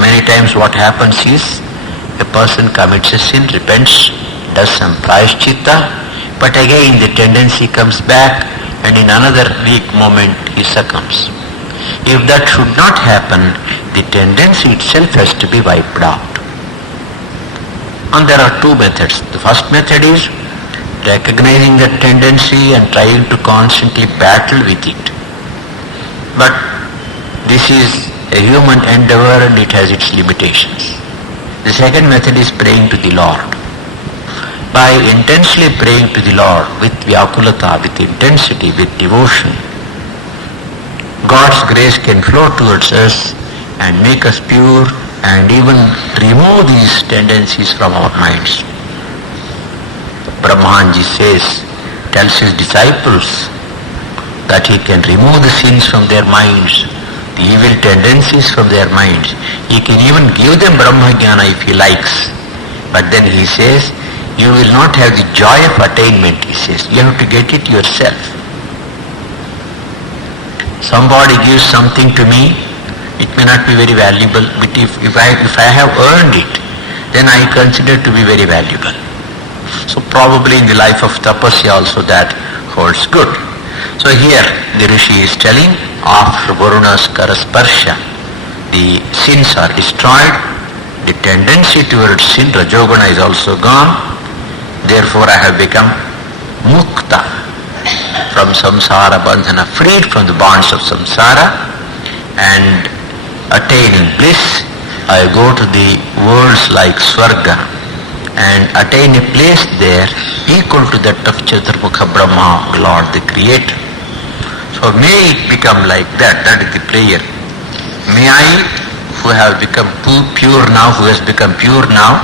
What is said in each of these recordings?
Many times what happens is, a person commits a sin, repents, does some prayashchitta, but again the tendency comes back and in another weak moment he succumbs. If that should not happen, the tendency itself has to be wiped out. And there are two methods. The first method is recognizing that tendency and trying to constantly battle with it. But this is a human endeavor and it has its limitations. The second method is praying to the Lord. By intensely praying to the Lord with vyakulata, with intensity, with devotion, God's grace can flow towards us and make us pure and even remove these tendencies from our minds. Brahmanji tells his disciples that he can remove the sins from their minds, the evil tendencies from their minds. He can even give them Brahmajnana if he likes. But then he says, you will not have the joy of attainment, he says. You have to get it yourself. Somebody gives something to me, it may not be very valuable, but if I have earned it, then I consider to be very valuable. So probably in the life of tapasya also that holds good. So here the Rishi is telling, after Varuna's karasparsha, the sins are destroyed, the tendency towards sin, Rajoguna, is also gone. Therefore I have become Mukta from samsara bandhana, freed from the bonds of samsara, and attaining bliss. I go to the worlds like Swarga and attain a place there equal to that of Chaturmukha Brahma, Lord the Creator. So may it become like that. That is the prayer. May I, who have become pure now, who has become pure now,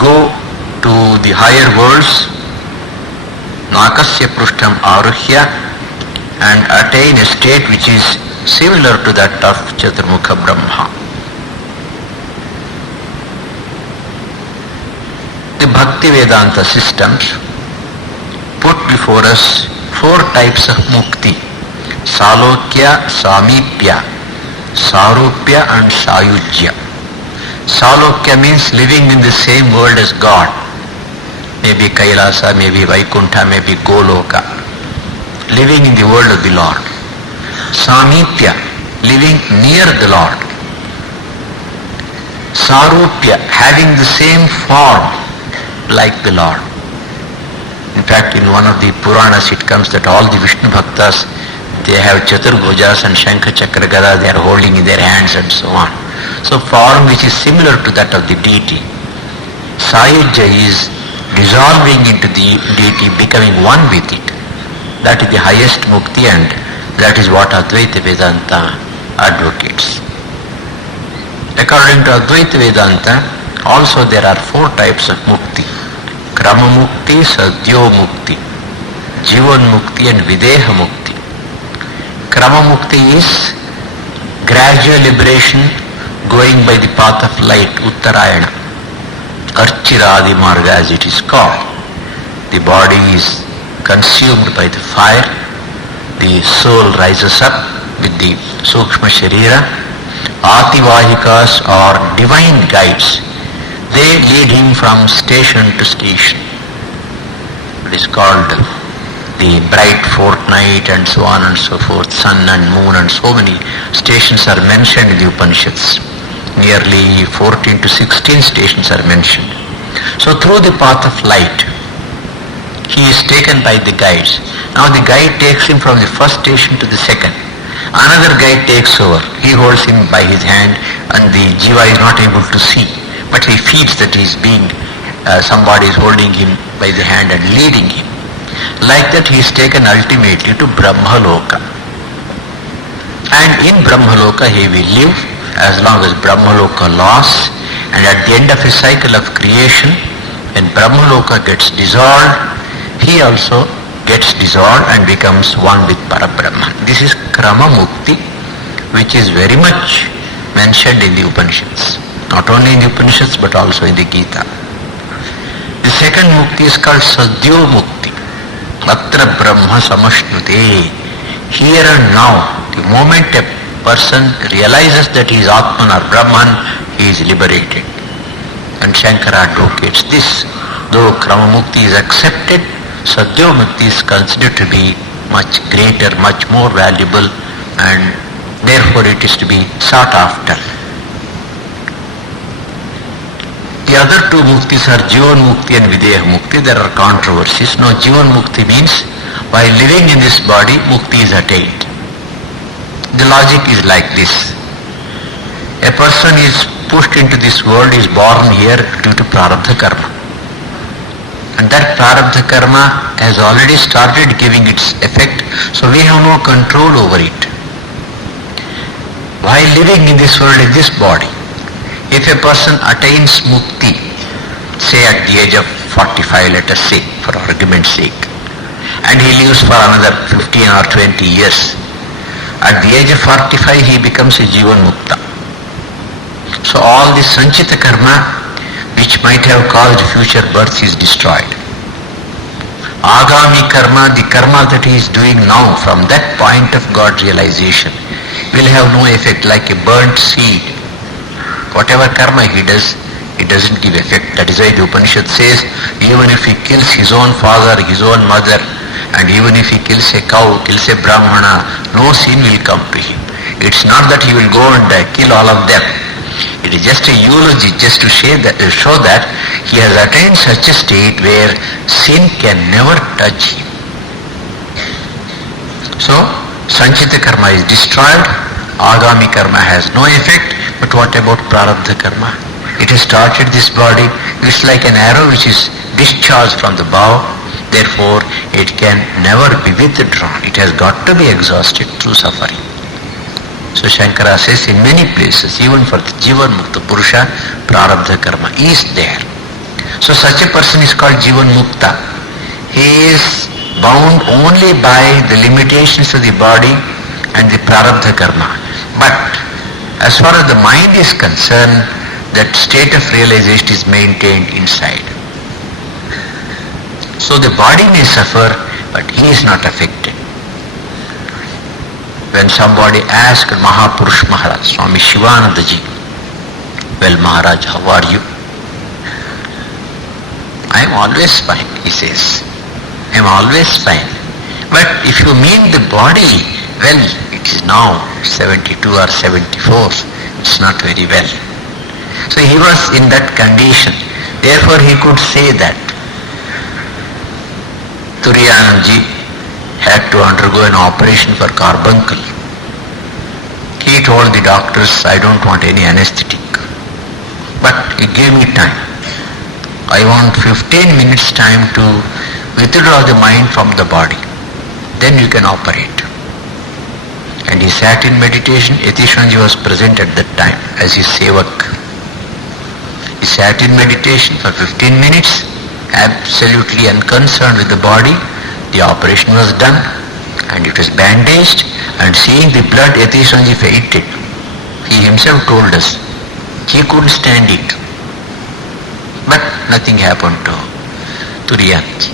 go to the higher worlds, Nakasya Prushtam Aruhya, and attain a state which is similar to that of Chaturmukha Brahma. The Bhakti Vedanta systems put before us four types of mukti: Salokya, Samipya, Sarupya and Sayujya. Salokya means living in the same world as God. Maybe Kailasa, maybe Vaikuntha, maybe Goloka. Living in the world of the Lord. Samipya, living near the Lord. Sarupya, having the same form like the Lord. In fact, in one of the Puranas it comes that all the Vishnu Bhaktas, they have Chaturbhujas and Shankha Chakra Gada, they are holding in their hands and so on. So form which is similar to that of the deity. Sayujya is dissolving into the deity, becoming one with it. That is the highest mukti, and that is what Advaita Vedanta advocates. According to Advaita Vedanta, also there are four types of mukti: Krama Mukti, Sadhyo Mukti, Jeevan Mukti and Videha Mukti. Krama Mukti is gradual liberation going by the path of light, Uttarayana. Archiradi Marga as it is called. The body is consumed by the fire, the soul rises up with the Sukshma Sharira. Ativahikas or divine guides, they lead him from station to station. It is called the bright fortnight and so on and so forth, sun and moon and so many stations are mentioned in the Upanishads. Nearly 14 to 16 stations are mentioned. So through the path of light, he is taken by the guides. Now the guide takes him from the first station to the second. Another guide takes over. He holds him by his hand and the jiva is not able to see. But he feels that he is being, somebody is holding him by the hand and leading him. Like that he is taken ultimately to Brahmaloka. And in Brahmaloka he will live as long as Brahmaloka lasts, and at the end of his cycle of creation, when Brahmaloka gets dissolved, he also gets dissolved and becomes one with Parabrahman. This is Krama Mukti, which is very much mentioned in the Upanishads. Not only in the Upanishads but also in the Gita. The second Mukti is called Sadhyo Mukti. Atra Brahma Samashnute. Here and now, the moment a person realizes that he is Atman or Brahman, he is liberated. And Shankara advocates this. Though Krama Mukti is accepted, Sadhya Mukti is considered to be much greater, much more valuable, and therefore it is to be sought after. The other two muktis are Jeevan Mukti and Videha Mukti. There are controversies. No, Jeevan Mukti means while living in this body, Mukti is attained. The logic is like this. A person is pushed into this world, is born here due to prarabdha karma. And that prarabdha karma has already started giving its effect, so we have no control over it. While living in this world, in this body, if a person attains mukti, say at the age of 45, let us say, for argument's sake, and he lives for another 15 or 20 years, at the age of 45 he becomes a Jeevan Mukta. So all this sanchita karma which might have caused future births is destroyed. Agami karma, the karma that he is doing now from that point of God realization, will have no effect, like a burnt seed. Whatever karma he does, it doesn't give effect. That is why the Upanishad says, even if he kills his own father, his own mother, and even if he kills a cow, kills a brahmana, no sin will come to him. It's not that he will go and kill all of them. It is just a eulogy, just to show that he has attained such a state where sin can never touch him. So, sanchita karma is destroyed, agami karma has no effect, but what about prarabdha karma? It has started this body, it's like an arrow which is discharged from the bow, therefore it can never be withdrawn. It has got to be exhausted through suffering. So Shankara says in many places, even for the Jeevan Mukta Purusha, prarabdha karma is there. So such a person is called Jeevan Mukta. He is bound only by the limitations of the body and the prarabdha karma. But as far as the mind is concerned, that state of realization is maintained inside. So the body may suffer, but he is not affected. When somebody asked Mahapurush Maharaj, Swami Shivananda ji, well Maharaj, how are you? I am always fine, he says. I am always fine. But if you mean the body, well, it is now 72 or 74, it's not very well. So he was in that condition. Therefore he could say that. Turiyananji had to undergo an operation for carbuncle. He told the doctors, I don't want any anesthetic. But he gave me time. I want 15 minutes time to withdraw the mind from the body. Then you can operate. And he sat in meditation. Yatishanji was present at that time as his sevak. He sat in meditation for 15 minutes, absolutely unconcerned with the body. The operation was done and it was bandaged, and seeing the blood, Yatishanji fainted. He himself told us he couldn't stand it. But nothing happened to Turiyanji.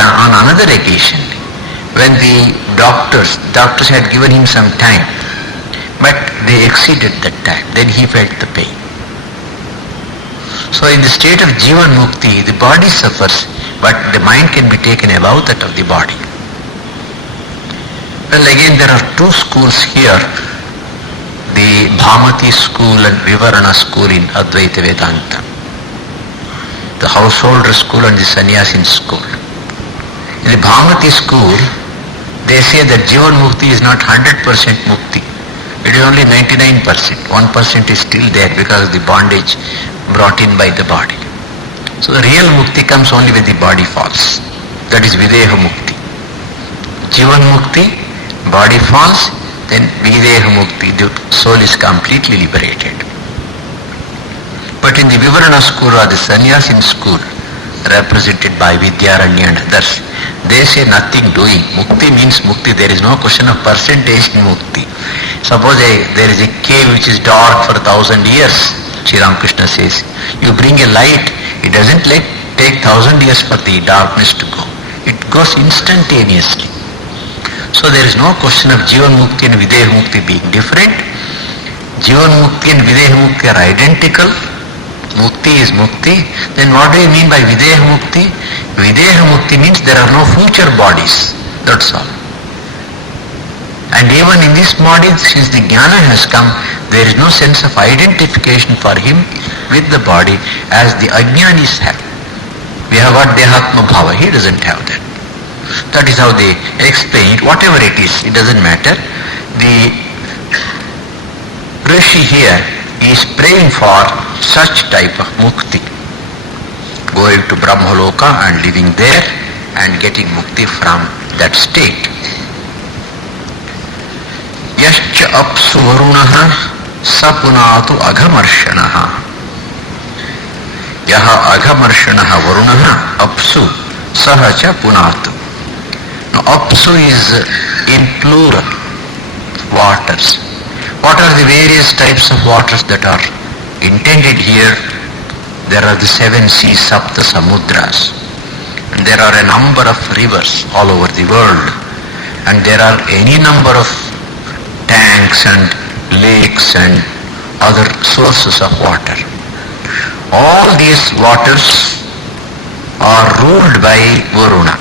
On another occasion, when the doctors had given him some time, but they exceeded that time, then he felt the pain. So in the state of Jeevan Mukti, the body suffers, but the mind can be taken above that of the body. Well, again, there are two schools here, the Bhamati school and Vivarana school in Advaita Vedanta. The householder school and the sannyasin school. In the Bhamati school, they say that Jeevan Mukti is not 100% Mukti. It is only 99%. 1% is still there because of the bondage brought in by the body. So the real Mukti comes only when the body falls. That is Videha Mukti. Jeevan Mukti, body falls, then Videha Mukti, the soul is completely liberated. But in the Vivarana school or the Sannyasin school, represented by Vidyaranya and others, they say nothing doing. Mukti means Mukti. There is no question of percentage in Mukti. Suppose there is a cave which is dark for 1,000 years. Sri Ramakrishna says, you bring a light, it doesn't take 1,000 years for the darkness to go. It goes instantaneously. So there is no question of Jeevan Mukti and Videha Mukti being different. Jeevan Mukti and Videha Mukti are identical. Mukti is Mukti. Then what do you mean by Videha Mukti? Videha Mukti means there are no future bodies. That's all. And even in this body, since the jnana has come, there is no sense of identification for him with the body as the ajnanis have. We have got Dehatma Bhava, he doesn't have that. That is how they explain it. Whatever it is, it doesn't matter. The Rishi here is praying for such type of mukti, going to Brahmaloka and living there and getting mukti from that state. Yascha apsu varunaha sapunatu aghamarshanaha. Yaha aghamarshanaha varunaha apsu sahacha punatu. Now apsu is in plural, waters. What are the various types of waters that are intended here? There are the 7 seas, Sapta Samudras. And there are a number of rivers all over the world. And there are any number of tanks and lakes and other sources of water. All these waters are ruled by Varuna.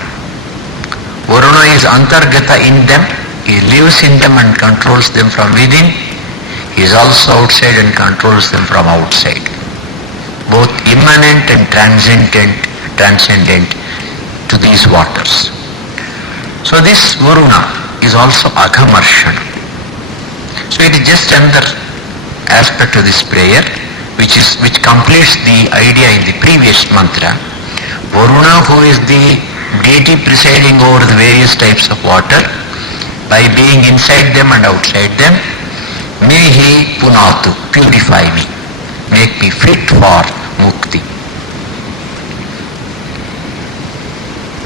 Varuna is antargata in them. He lives in them and controls them from within. He is also outside and controls them from outside. Both immanent and transcendent to these waters. So this Varuna is also Aghamarshana. So it is just another aspect of this prayer which completes the idea in the previous mantra. Varuna, who is the deity presiding over the various types of water, by being inside them and outside them, may he punatu, purify me, make me fit for mukti.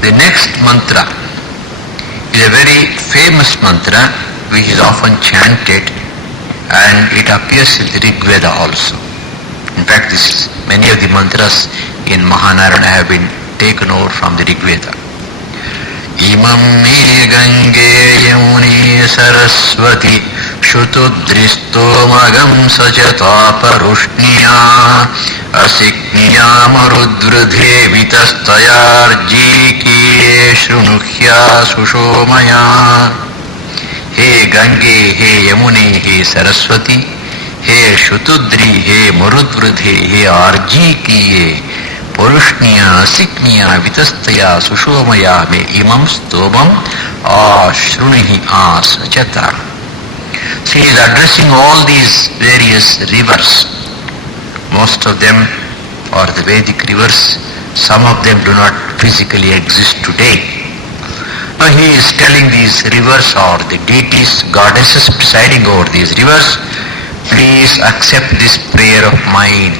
The next mantra is a very famous mantra which is often chanted, and it appears in the Rig Veda also. In fact, many of the mantras in Mahanarana have been taken over from the Rig Veda. Imam me gange yamuni saraswati shutudristomagam sajata parushniya asikniya marudvrudhe vitastayarjiki shrunuhya sushomaya. He Gange, he Yamune, he Saraswati, he Shutudri, he Marudvrudhe, he Arjikiye, Purushniya, Sikniya, Vitastaya, Sushomaya, me imam stobam, Ashrunihi Asachata. So he is addressing all these various rivers. Most of them are the Vedic rivers. Some of them do not physically exist today. Now he is telling these rivers or the deities, goddesses presiding over these rivers, please accept this prayer of mine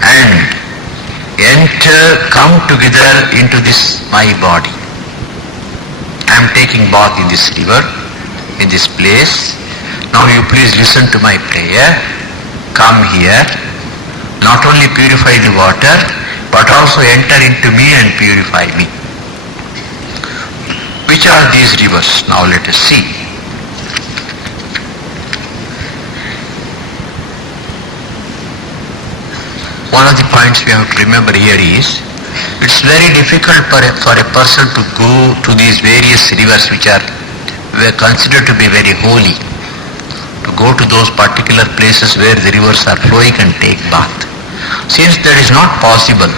and come together into this my body. I am taking bath in this river, in this place. Now you please listen to my prayer. Come here. Not only purify the water, but also enter into me and purify me. Which are these rivers? Now let us see. One of the points we have to remember here is, it's very difficult for a person to go to these various rivers which were considered to be very holy, to go to those particular places where the rivers are flowing and take bath. Since that is not possible,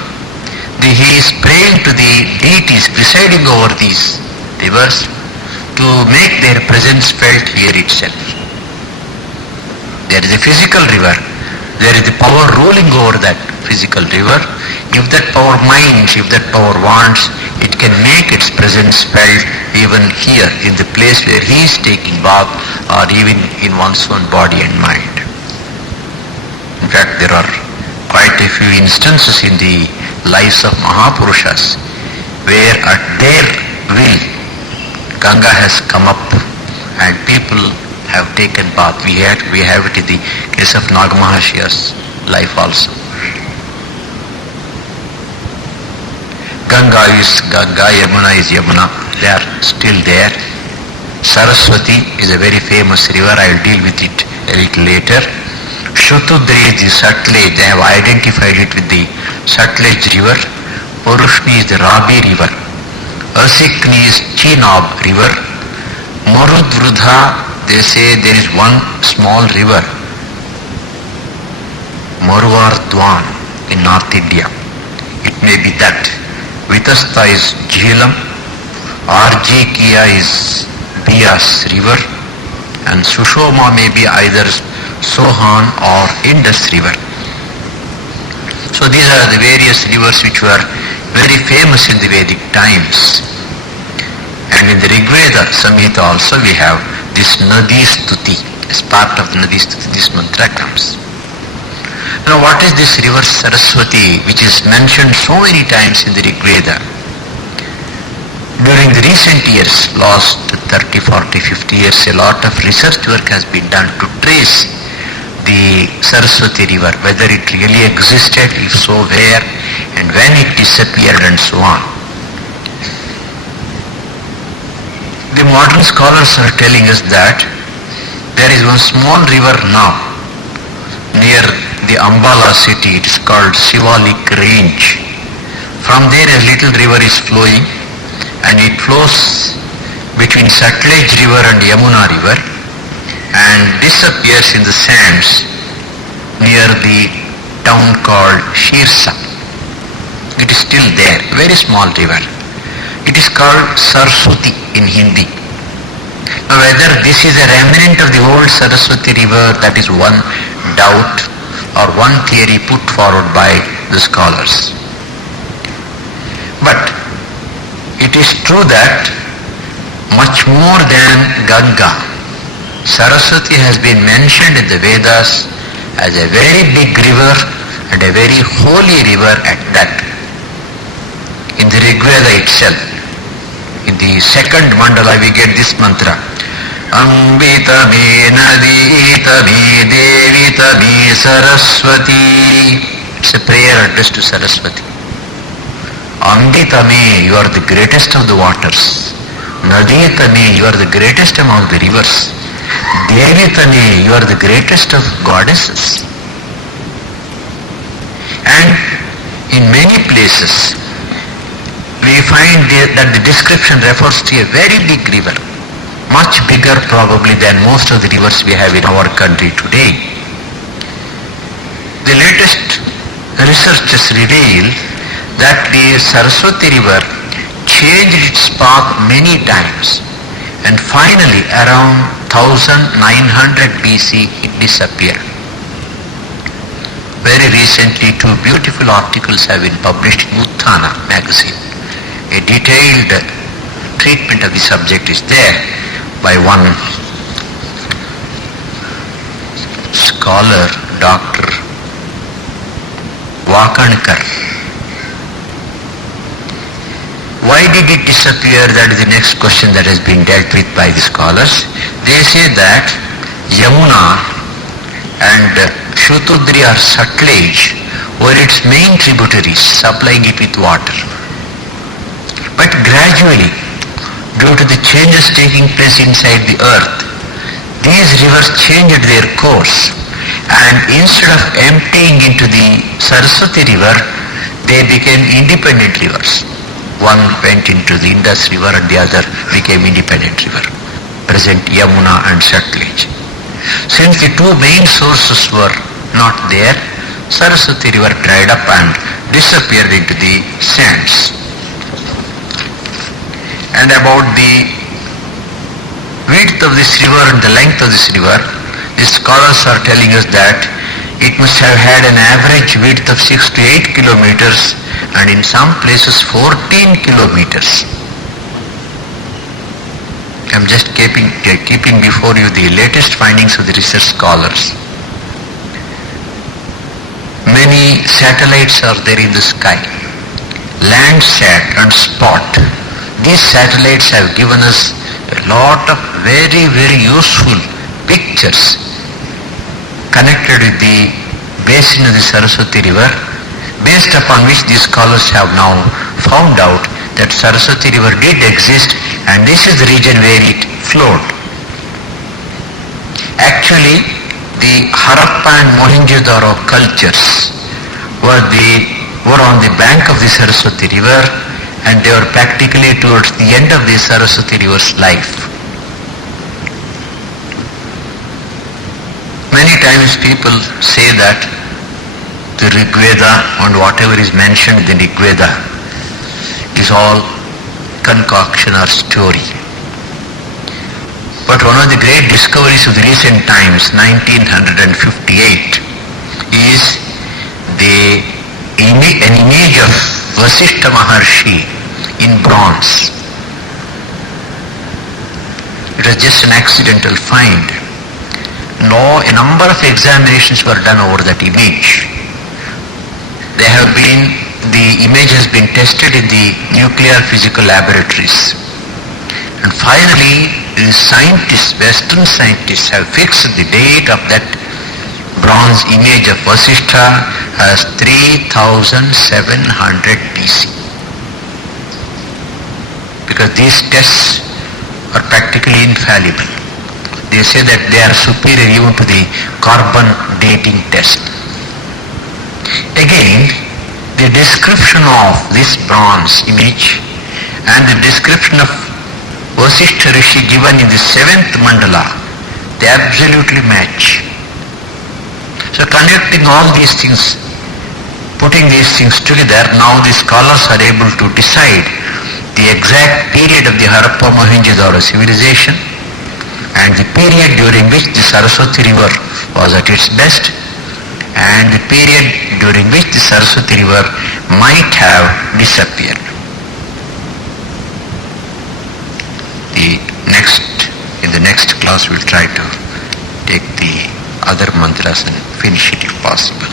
he is praying to the deities presiding over these rivers to make their presence felt here itself. There is a physical river. There is the power ruling over that physical river. If that power minds, if that power wants, it can make its presence felt even here in the place where he is taking bath, or even in one's own body and mind. In fact, there are quite a few instances in the lives of Mahapurushas where at their will Ganga has come up and people have taken bath. We have it in the case of Nagamaharsha's life also. Ganga is Ganga, Yamuna is Yamuna. They are still there. Saraswati is a very famous river. I will deal with it a little later. Shutudri is the Sutlej. They have identified it with the Sutlej river. Purushni is the Ravi river. Asikni is Chenab river. Marudvrudha, they say there is one small river, Maruvardwan in North India. It may be that. Vitasta is Jhelam. Arjikiya is Bias river. And Sushoma may be either Sohan or Indus river. So these are the various rivers which were very famous in the Vedic times. And in the Rigveda Samhita also we have this Nadi Stuti. As part of the Nadi Stuti, this mantra comes. Now what is this river Saraswati which is mentioned so many times in the Rigveda? During the recent years, last 30, 40, 50 years, a lot of research work has been done to trace the Saraswati river, whether it really existed, if so where, and when it disappeared and so on. The modern scholars are telling us that there is one small river now near the Ambala city. It is called Sivalik Range. From there a little river is flowing, and it flows between Sutlej river and Yamuna river and disappears in the sands near the town called Shirsa. It is still there, very small river. It is called Saraswati in Hindi. Now whether this is a remnant of the old Saraswati river, that is one doubt or one theory put forward by the scholars. But it is true that much more than Ganga, Saraswati has been mentioned in the Vedas as a very big river and a very holy river at that. In the Rigveda itself, in the second mandala we get this mantra, Ambita me Nadita me Devita me Saraswati. It's a prayer addressed to Saraswati. Ambitame, you are the greatest of the waters. Naditame, you are the greatest among the rivers. Devitame, you are the greatest of goddesses. And in many places, we find that the description refers to a very big river, much bigger probably than most of the rivers we have in our country today. The latest researches reveal that the Saraswati river changed its path many times, and finally around 1900 BC it disappeared. Very recently 2 beautiful articles have been published in Uthana magazine. A detailed treatment of the subject is there by one scholar, Dr. Vakankar. Why did it disappear? That is the next question that has been dealt with by the scholars. They say that Yamuna and Shutudri or Sutlej were its main tributaries, supplying it with water. But gradually, due to the changes taking place inside the earth, these rivers changed their course, and instead of emptying into the Saraswati river, they became independent rivers. One went into the Indus river and the other became independent river, present Yamuna and Sutlej. Since the 2 main sources were not there, Saraswati river dried up and disappeared into the sands. And about the width of this river and the length of this river, the scholars are telling us that it must have had an average width of 6 to 8 kilometers and in some places 14 kilometers. I am just keeping before you the latest findings of the research scholars. Many satellites are there in the sky, Landsat and Spot. These satellites have given us a lot of very, very useful pictures connected with the basin of the Saraswati river, based upon which these scholars have now found out that Saraswati river did exist, and this is the region where it flowed. Actually, the Harappa and Mohenjo-daro cultures were on the bank of the Saraswati river, and they were practically towards the end of the Saraswati river's life. Many times people say that the Rig Veda and whatever is mentioned in the Rig Veda is all concoction or story. But one of the great discoveries of the recent times, 1958, is an image of Vasishtha Maharshi in bronze. It was just an accidental find. No, a number of examinations were done over that image. The image has been tested in the nuclear physical laboratories. And finally, the scientists, Western scientists, have fixed the date of that bronze image of Vasishtha as 3700 BC. Because these tests are practically infallible. They say that they are superior even to the carbon dating test. Again, the description of this bronze image and the description of Vasishtha Rishi given in the 7th mandala, they absolutely match. So connecting all these things, putting these things together, now the scholars are able to decide the exact period of the Harappa Mohenjo-daro civilization and the period during which the Saraswati river was at its best and the period during which the Saraswati river might have disappeared. In the next class we'll try to take the other mantras and finish it if possible.